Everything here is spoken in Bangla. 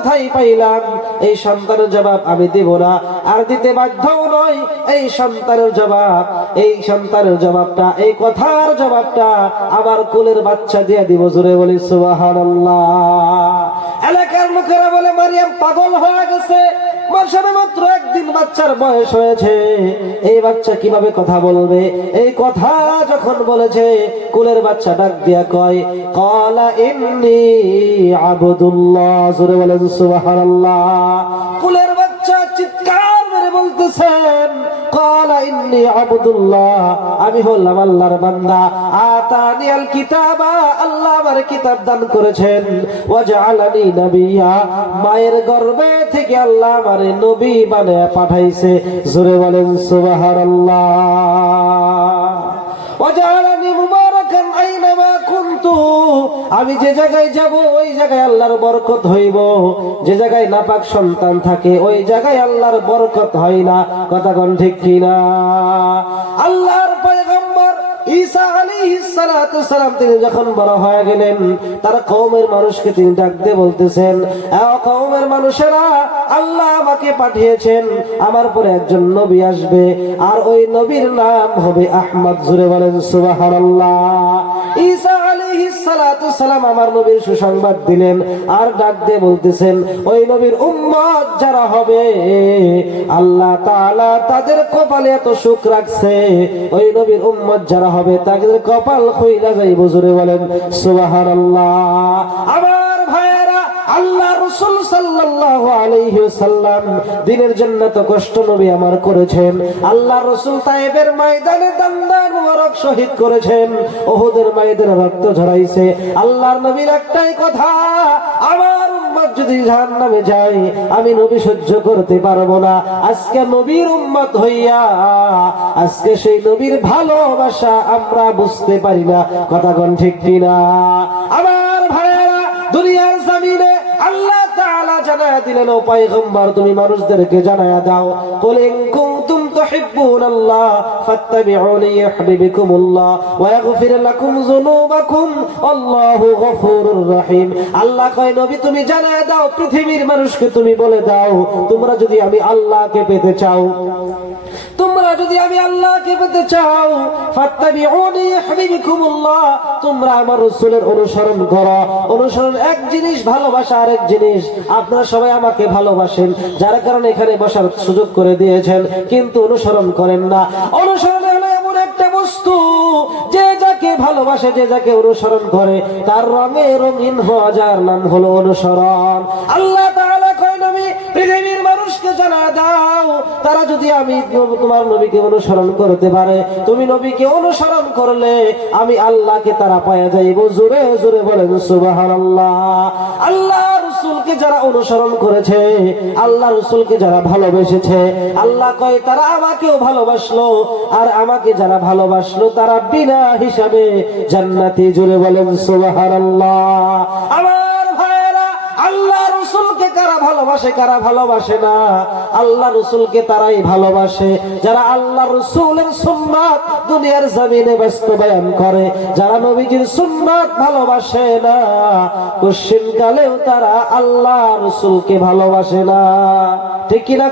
কোথায় পাইলাম? এই সন্তানের জবাব আমি দেব না, আর দিতে বাধ্যও নয়। এই সন্তানের জবাবটা, এই কথার জবাবটা আমার কোলের বাচ্চা দিয়ে দিব। জোরে বলি সুবহানাল্লাহ। এলাকার লোকেরা বলে মারিয়াম পাগল হয়ে গেছে, মাত্র একদিন বাচ্চার বয়স হয়েছে, এই বাচ্চা কিভাবে কথা বলবে? এই কথা যখন বলেছে, কোলের বাচ্চা ডাক দিয়া কয়, ক্বালা ইন্নী আবদুল্লাহ। জোরে বলেন সুবহানাল্লাহ। কোলের বাচ্চা চিৎকার মেরে বলতেছেন, ক্বালা ইন্নী আবদুল্লাহ, আমি হলাম আল্লাহর বান্দা। আতানিয়াল কিতাবা, আল্লাহ আমারে কিতাব দান করেছেন। ওয়া জাআলানি নবিয়্যা, মায়ের গর্ভে থেকে আল্লাহ আমারে নবী বানায়া পাঠাইছে। জোরে বলেন সুবহানাল্লাহ। ওয়া জাআলানি মুবারাকান আইনামা কুনতু, আমি যে জায়গায় যাব ওই জায়গায় আল্লাহর বরকত হইব। যে জায়গায় নাপাক সন্তান থাকে ওই জায়গায় আল্লাহর বরকত হয় না। কথা কোন ঠিক কিনা? আল্লাহর পয়গম্বর ঈসা আলাইহিস সালাতু সালাম তিনি যখন বড় হয়ে গেলেন, তার কওমের মানুষকে তিনি ডাক দিয়ে বলতেছেন, ও কওমের মানুষেরা, আল্লাহ আমাকে পাঠিয়েছেন, আমার পরে একজন নবী আসবে, আর ওই নবীর নাম হবে আহমদ। জোরে বলেন সুবহানাল্লাহ। ঈসা আলাইহিস সালাতু সালাম আমার নবীর সুসংবাদ দিলেন, আর ডাক দিয়ে বলতেছেন, ওই নবীর উম্মত যারা হবে, আল্লাহ তাআলা তাদের কপালে এত সুখ রাখছে, ওই নবীর উম্মত যারা হবে তাদের কপাল খুইলা যাইব। জোরে বলেন সুবহানাল্লাহ। আমার ভাইয়েরা, আল্লাহ রাসূল সাল্লাল্লাহু আলাইহি ওয়াসাল্লাম দিনের জন্য এত কষ্ট নবী আমার করেছেন। আল্লাহ রাসূল তায়েবের ময়দানে দান্দার মুবারক শহীদ করেছেন, উহুদের ময়দানে রক্ত ঝরাইছে। আল্লাহর নবীর একটাই কথা, আমার উম্মত যদি জাহান্নামে যায় আমি নবী সহ্য করতে পারবো না। আজকে নবীর উম্মত হইয়া আজকে সেই নবীর ভালোবাসা আমরা বুঝতে পারি না। কথা কোন ঠিক কিনা? আমার ভাইয়েরা, দুনিয়ার জমিনে আল্লাহ তাআলা জানায়া দিলেন, ও পয়গম্বর তুমি মানুষদেরকে জানায়া দাও, কুল ইন কুনতুম তুহিব্বুনাল্লাহ ফাত্তাবিউনি ইউহিব্বুকুমুল্লাহ ওয়া ইয়াগফির লাকুম যুনুবাকুম আল্লাহু গফুরুর রহিম। আল্লাহ কয়, নবী তুমি জানায়া দাও, পৃথিবীর মানুষকে তুমি বলে দাও, তোমরা যদি আমি আল্লাহকে পেতে চাও, তোমরা যদি আমি আল্লাহকে পেতে চাও, ফাত্তাবিউনি ইউহিব্বুকুমুল্লাহ, তোমরা আমার রাসূলের অনুসরণ করো। অনুসরণ এক জিনিস, ভালোবাসা আরেক জিনিস। আপনারা সবাই আমাকে ভালোবাসেন, যার কারণে এখানে বসার সুযোগ করে দিয়েছেন, কিন্তু অনুসরণ করেন না। অনুসরণ হলো এমন একটা বস্তু, যে যাকে ভালোবাসে, যে যাকে অনুসরণ করে, তার রঙে রঙিন হওয়া, যার নাম হলো অনুসরণ। আল্লাহ তাআলা কয়, নবী পৃথিবীর মানুষকে জানা দাও, তারা যদি আমি তোমার নবীকে অনুসরণ করতে পারে, তুমি নবীকে অনুসরণ করলে আমি আল্লাহকে তারা পাওয়া যাইব। জোরে জোরে বলেন সুবহানাল্লাহ। আল্লাহ রাসূলকে যারা অনুসরণ করেছে, আল্লাহ রাসূলকে যারা ভালোবেসেছে, আল্লাহ কয় তারা আমাকেও ভালোবাসলো, আর আমাকে যারা ভালোবাসলো তারা বিনা হিসাবে জান্নাতি। জোরে বলেন সুবহানাল্লাহ। আমার ভাইয়েরা, আল্লাহ রাসূলকে কারা ভালোবাসে, কারা ভালোবাসে না? আল্লাহ রাসূলকে তারাই ভালোবাসে যারা আল্লাহ রাসূলের সুন্নাত দুনিয়ার জমিনে বাস্তবায়ন করে। যারা নবীজির সুন্নাত ভালোবাসে না, কোশ্চিন কালেও তারা আল্লাহ রাসূলকে ভালোবাসে না। ঠিক কি না?